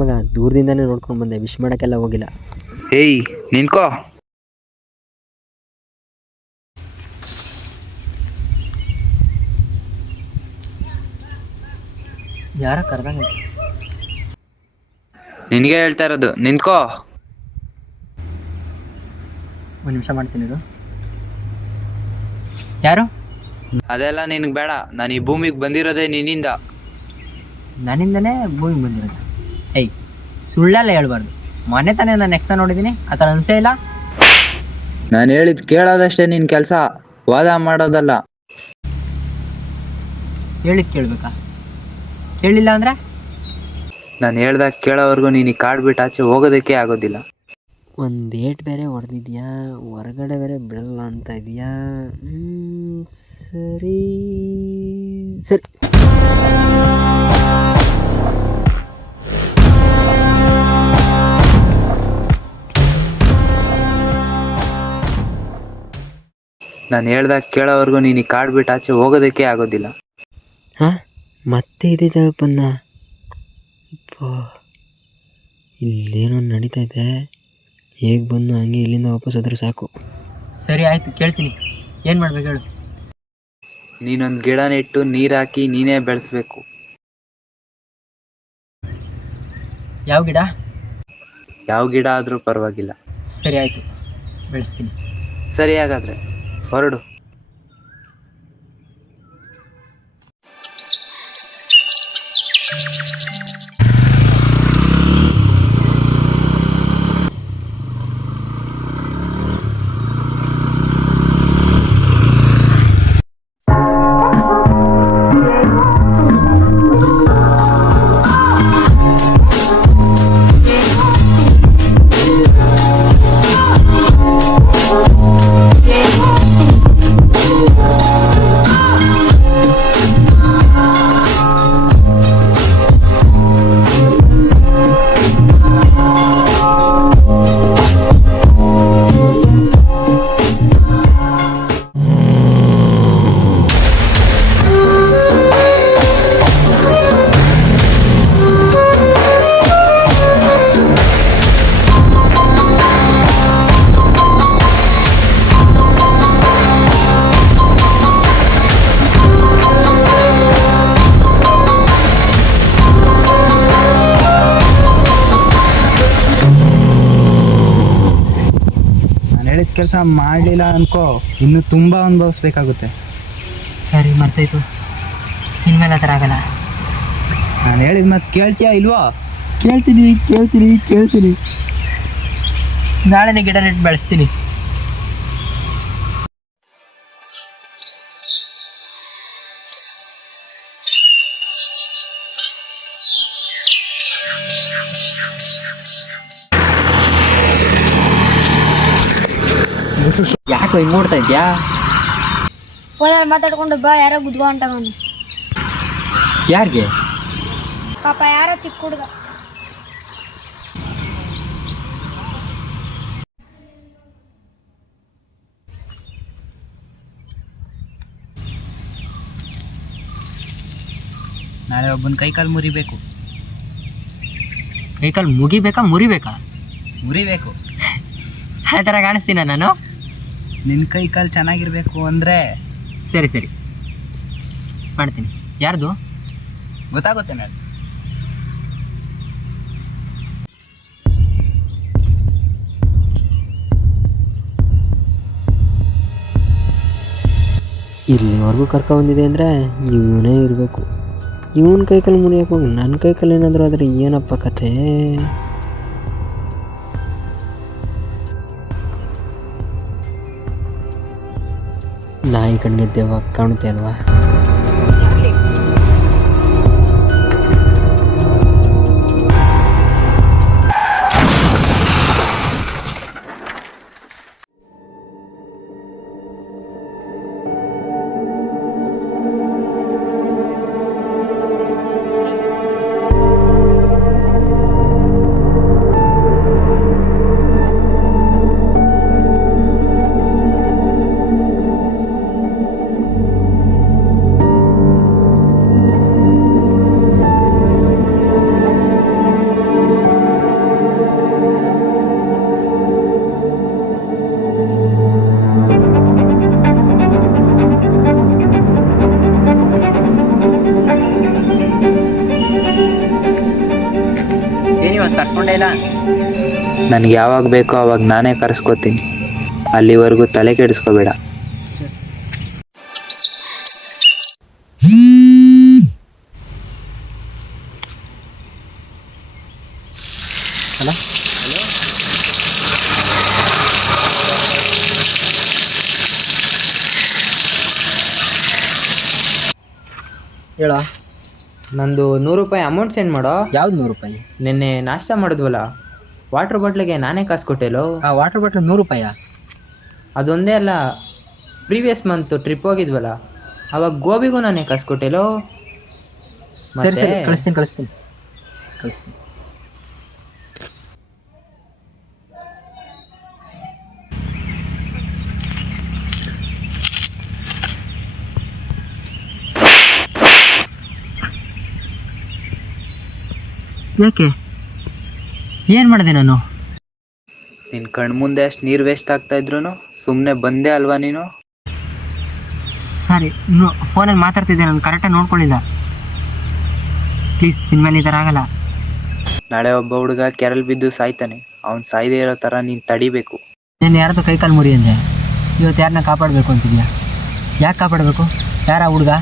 ಮಗ, ದೂರದಿಂದಾನೇ ನೋಡ್ಕೊಂಡು ಬಂದೆ, ವಿಶ್ ಮಾಡೋಕ್ಕೆಲ್ಲ ಹೋಗಿಲ್ಲ. ಏಯ್ ನಿನ್ಕೋ. ಯಾರ ಕರ್ದಂಗೆ? ನಿನಗೆ ಹೇಳ್ತಾ ಇರೋದು, ನಿಂತ್ಕೋ. ಒಂದು ನಿಮಿಷ ಮಾಡ್ತೀನಿ ಇದು. ಯಾರು? ಅದೆಲ್ಲ ನಿನಗೆ ಬೇಡ. ನಾನು ಈ ಭೂಮಿಗೆ ಬಂದಿರೋದೇ ನಿನ್ನಿಂದ. ನನ್ನಿಂದನೇ ಭೂಮಿಗೆ ಬಂದಿರೋದು? ಏಯ್, ಸುಳ್ಳೆಲ್ಲ ಹೇಳ್ಬಾರ್ದು. ಮೊನ್ನೆ ತಾನೇ ನಾನು ನೆಕ್ಸ್ಟ್ ನೋಡಿದ್ದೀನಿ, ಆ ಥರ ಅನಿಸೇ ಇಲ್ಲ. ನಾನು ಹೇಳಿದ್ ಕೇಳೋದಷ್ಟೇ ನಿನ್ನ ಕೆಲಸ, ವಾದ ಮಾಡೋದಲ್ಲ. ಹೇಳಿದ್ ಕೇಳ್ಬೇಕಾ? ಕೇಳಿಲ್ಲ ಅಂದರೆ? ನಾನು ಹೇಳ್ದಾಗ ಕೇಳೋವರೆಗೂ ನೀನು ಈ ಕಾಡು ಬಿಟ್ಟು ಆಚೆ ಹೋಗೋದಕ್ಕೆ ಆಗೋದಿಲ್ಲ. ಒಂದು ಏಟ್ ಬೇರೆ ಹೊಡೆದಿದ್ಯಾ, ಹೊರಗಡೆ ಬೇರೆ ಬಿಡಲ್ಲ ಅಂತ ಇದೆಯಾ? ಸರಿ ಸರಿ. ನಾನು ಹೇಳ್ದಾಗ ಕೇಳೋವರೆಗೂ ನೀನು ಈ ಕಾಡು ಬಿಟ್ಟು ಆಚೆ ಹೋಗೋದಕ್ಕೆ ಆಗೋದಿಲ್ಲ. ಹಾಂ, ಮತ್ತೆ ಇದೇ ಜಾಗಕ್ಕೆ ಬಂದ? ಇಲ್ಲೇನೋ ನಡೀತೈತೆ. ಹೇಗೆ ಬಂದು ಹಂಗೆ ಇಲ್ಲಿಂದ ವಾಪಸ್ ಹೋದ್ರೆ ಸಾಕು. ಸರಿ ಆಯಿತು, ಕೇಳ್ತೀನಿ. ಏನು ಮಾಡ್ಬೇಕು ಹೇಳು? ನೀನೊಂದು ಗಿಡ ನೆಟ್ಟು ನೀರು ಹಾಕಿ ನೀನೇ ಬೆಳೆಸ್ಬೇಕು. ಯಾವ ಗಿಡ? ಯಾವ ಗಿಡ ಆದರೂ ಪರವಾಗಿಲ್ಲ. ಸರಿ ಆಯಿತು, ಬೆಳೆಸ್ತೀನಿ. ಸರಿ, ಹಾಗಾದರೆ ಹೊರಡು. ಕೆಲಸ ಮಾಡಲಿಲ್ಲ ಅನ್ಕೋ, ಇನ್ನು ತುಂಬ ಅನುಭವಿಸ್ಬೇಕಾಗುತ್ತೆ. ಸರಿ, ಮರ್ತಾಯ್ತು. ಇನ್ಮೇಲೆ ಆ ಥರ ಆಗಲ್ಲ. ನಾನು ಹೇಳಿದ ಮತ್ತೆ ಕೇಳ್ತೀಯಾ ಇಲ್ವೋ? ಕೇಳ್ತೀನಿ. ನಾಳೆನೇ ಗಿಡ ನೆಟ್ಟು ಬೆಳೆಸ್ತೀನಿ. ಯಾಕೋ ಹಿಂಗೆ ನೋಡ್ತಾ ಇದ್ಯಾ? ಒಳ್ಳೆ ಮಾತಾಡ್ಕೊಂಡು ಬಾ, ಯಾರೋ ಗುದ್ಕೊಂಡವನು. ಯಾರಿಗೆ? ಪಾಪ ಯಾರೋ ಚಿಕ್ಕ ಹುಡುಗ. ನಾಳೆ ಒಬ್ಬನ ಕೈಕಾಲು ಮುರಿಬೇಕು. ಕೈಕಾಲು ಮುಗಿಬೇಕಾ ಮುರಿಬೇಕಾ? ಮುರಿಬೇಕು. ಆ ಥರ ಕಾಣಿಸ್ತೀನ ನಾನು? ನಿನ್ನ ಕೈಕಾಲು ಚೆನ್ನಾಗಿರ್ಬೇಕು ಅಂದರೆ ಸರಿ ಮಾಡ್ತೀನಿ. ಯಾರ್ದು? ಗೊತ್ತಾಗುತ್ತೆ ಮೇಡಮ್. ಇಲ್ಲಿವರೆಗೂ ಕರ್ಕೊಂಬಂದಿದೆ ಅಂದರೆ ಇವನೇ ಇರಬೇಕು. ಇವನ ಕೈಕಾಲು ಮುರಿಯಕ್ಕೆ ಹೋಗಿ ನನ್ನ ಕೈಕಾಲು ಏನಾದರೂ ಆದರೆ ಏನಪ್ಪ ಕತೆ? ನಾಯಿ ಕಣ್ಣಿಗೆ ದೆವ್ವ ಕಾಣುತ್ತೆ ಅಲ್ವಾ? ನನಗೆ ಯಾವಾಗ ಬೇಕೋ ಅವಾಗ ನಾನೇ ಕರೆಸ್ಕೋತೀನಿ. ಅಲ್ಲಿವರೆಗೂ ತಲೆ ಕೆಡಿಸ್ಕೋಬೇಡ. ಹಲೋ ಹೇಳೋ. ನಂದು 100 ರೂಪಾಯಿ ಅಮೌಂಟ್ ಸೆಂಡ್ ಮಾಡೋ. ಯಾವ್ದು 100 ರೂಪಾಯಿ? ನಿನ್ನೆ ನಾಷ್ಟ ಮಾಡಿದ್ವಲ್ಲ, ವಾಟರ್ ಬಾಟ್ಲಿಗೆ ನಾನೇ ಕಾಸು ಕೊಟ್ಟೆಲೋ. ಆ ವಾಟರ್ ಬಾಟ್ಲ್ 100 ರೂಪಾಯಾ? ಅದೊಂದೇ ಅಲ್ಲ, ಪ್ರೀವಿಯಸ್ ಮಂತ್ ಟ್ರಿಪ್ ಹೋಗಿದ್ವಲ್ಲ, ಅವಾಗ ಗೋಬಿಗೂ ನಾನೇ ಕಾಸು ಕೊಟ್ಟೆಲೋ. ಸರಿ ಸರಿ, ಕಳಿಸ್ತೀನಿ. ಯಾಕೆ? ಏನು ಮಾಡಿದೆ ನಾನು? ನಿನ್ನ ಕಣ್ಮುಂದೆ ಅಷ್ಟು ನೀರು ವೇಸ್ಟ್ ಆಗ್ತಾ ಇದ್ರು ಸುಮ್ಮನೆ ಬಂದೆ ಅಲ್ವಾ ನೀನು? ಸಾರಿ, ಫೋನಲ್ಲಿ ಮಾತಾಡ್ತಿದ್ದೆ, ನಾನು ಕರೆಕ್ಟಾಗಿ ನೋಡ್ಕೊಳ್ಳಿಲ್ಲ. ಪ್ಲೀಸ್, ಇನ್ಮೇಲೆ ಈ ಥರ ಆಗಲ್ಲ. ನಾಳೆ ಒಬ್ಬ ಹುಡುಗ ಕೆರಲ್ ಬಿದ್ದು ಸಾಯ್ತಾನೆ. ಅವ್ನು ಸಾಯ್ದೇ ಇರೋ ಥರ ನೀನು ತಡಿಬೇಕು. ನೀನು ಯಾರದ್ದು ಕೈ ಕಾಲು ಮುರಿ ಅಂದೆ, ಇವತ್ತು ಯಾರನ್ನ ಕಾಪಾಡಬೇಕು ಅಂತಿದ್ಯಾ? ಯಾಕೆ ಕಾಪಾಡಬೇಕು? ಯಾರ ಹುಡುಗ?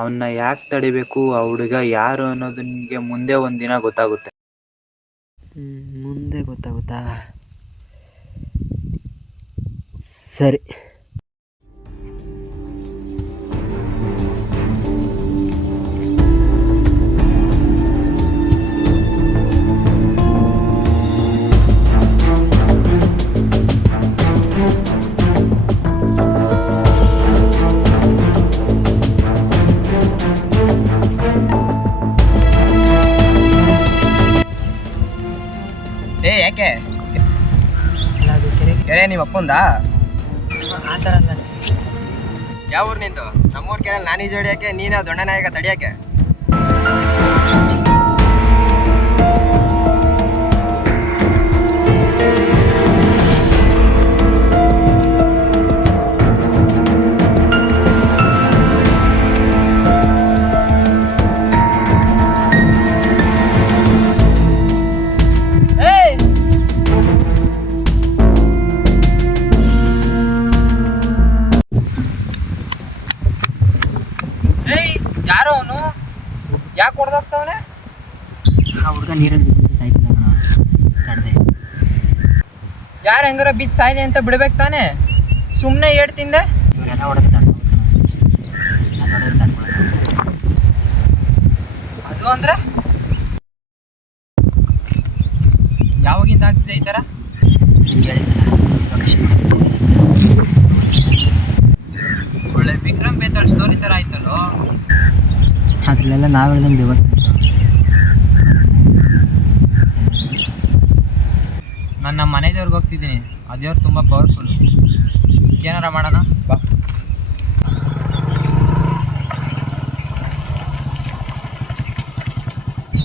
ಅವನ್ನ ಯಾಕೆ ತಡಿಬೇಕು, ಆ ಹುಡುಗ ಯಾರು ಅನ್ನೋದು ನಿನಗೆ ಮುಂದೆ ಒಂದಿನ ಗೊತ್ತಾಗುತ್ತೆ. ಮುಂದೆ ಗೊತ್ತಾಗುತ್ತಾ? ಸರಿ. ಯಾಕೆ ಕೆರೆ ನಿಮ್ಮ ಅಪ್ಪಂದ? ಆ ಥರ ಅಲ್ಲ. ಯಾವ ಊರು ನಿಂದು? ನಮ್ಮೂರ್ ಕೆರೆ ನಾನಿ ಜೋಡಿಯಾಕೆ, ನೀನ ದೊಡ್ಡನಾಯಕ ತಡಿಯಾಕೆ? ಯಾರೋ ಅವನು, ಯಾಕೆ ಹೊಡೆದಾಗ್ತಾವನೆ? ಆ ಹುಡುಗ ನೀರಲ್ಲಿ ಬಿದ್ದು ಸಾಯ್ತಿದ್ದ ಕಣ, ತಡೆದೆ. ಯಾರು ಹೆಂಗಾರ ಬಿದ್ದು ಸಾಯ್ಲಿ ಅಂತ ಬಿಡ್ಬೇಕು ತಾನೆ? ಸುಮ್ಮನೆ ಹೇಳ್ತಿಂದೆ. ಇವರೆಲ್ಲ ಹೊಡೆದು ತಡ್ಕೊಬೇಕು ಕಣ, ನಾನು ಹೊಡೆದು ತಡ್ಕೊಳಲ್ಲ. ಅದು ಅಂದ್ರೆ ಯಾವಾಗಿಂದ ಆಗ್ತಿದೆ ಈ ಥರ? ನಿಮ್ಗೆ ಹೇಳಿದ್ದಲ್ಲ, ಲೊಕೇಶನ್ ಒಳ್ಳೆ ವಿಕ್ರಮ್ ಬೇತಾಳ್ ಸ್ಟೋರಿ ಥರ ಆಯ್ತಲ್ಲೋ. ಅದರಲ್ಲೆಲ್ಲ ನಾವು ಹೇಳ್ದಂಗೆ ದೇವತೆ. ನಾನು ನಮ್ಮ ಮನೆ ದೇವ್ರಿಗೆ ಹೋಗ್ತಿದ್ದೀನಿ. ಆ ದೇವ್ರು ತುಂಬ ಪವರ್ಫುಲ್. ಏನಾರ ಮಾಡೋಣ ಬಾ.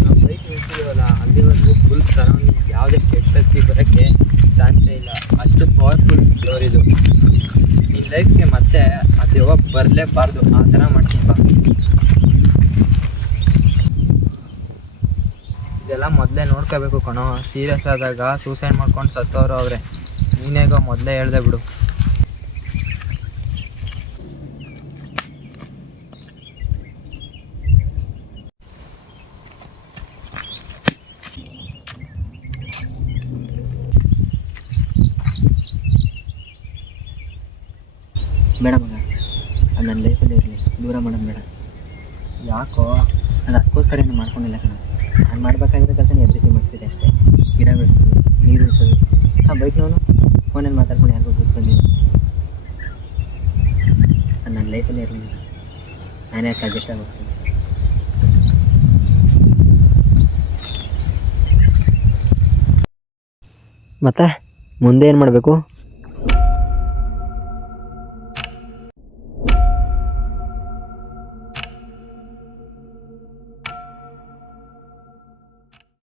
ನಾವು ಬೈಕ್ ನಿಲ್ತಿದ್ದೀವಲ್ಲ, ಅಲ್ಲಿವರೆಗೂ ಫುಲ್ ಸರೌಂಡಿಂಗ್ ಯಾವುದೇ ಕೆಟ್ಟಕ್ಕೆ ಬರೋಕ್ಕೆ ಚಾನ್ಸೇ ಇಲ್ಲ. ಅಷ್ಟು ಪವರ್ಫುಲ್ ಫ್ಲೋರ್ ಇದು. ನಿನ್ನ ಲೈಫ್ಗೆ ಮತ್ತೆ ಅದು ಯಾವಾಗ ಬರಲೇಬಾರ್ದು, ಆ ಥರ ಮಾಡ್ತೀನಿ ಬಾ. ಇದೆಲ್ಲ ಮೊದಲೇ ನೋಡ್ಕೋಬೇಕು ಕಣೋ. ಸೀರಿಯಸ್ ಆದಾಗ ಸೂಸೈಡ್ ಮಾಡ್ಕೊಂಡು ಸತ್ತವರು ಅವರೇ. ನೀನೇಗೋ ಮೊದಲೇ ಹೇಳ್ದೆ ಬಿಡು. ಬೇಡ ಮಗ, ಅದು ನನ್ನ ಲೈಫಲ್ಲಿ ಇರಲಿ, ದೂರ ಮಾಡೋದು ಬೇಡ. ಯಾಕೋ? ಅದು ಅದಕ್ಕೋಸ್ಕರ ಏನು ಮಾಡ್ಕೊಂಡಿಲ್ಲ ಕಣ. ನಾನು ಮಾಡಬೇಕಾಗಿರೋ ಕೆಲಸ ಎದುರಿಸಿ ಮಾಡ್ತಿದ್ದೆ ಅಷ್ಟೇ. ಗಿಡ ಬೆಳೆಸೋದು, ನೀರು ಉಳಿಸೋದು. ಆ ಬೈಕ್ನವನು ಫೋನಲ್ಲಿ ಮಾತಾಡ್ಕೊಂಡು ಯಾರಿಗೂ ಬಿಟ್ಟು ಬಂದಿಲ್ಲ. ಅದು ನನ್ನ ಲೈಫಲ್ಲಿ ಇರಲಿಲ್ಲ, ನಾನೇ ಯಾಕೆ ಅಡ್ಜಸ್ಟ್ ಆಗೋಗ್ತೀನಿ. ಮತ್ತು ಮುಂದೆ ಏನು ಮಾಡಬೇಕು?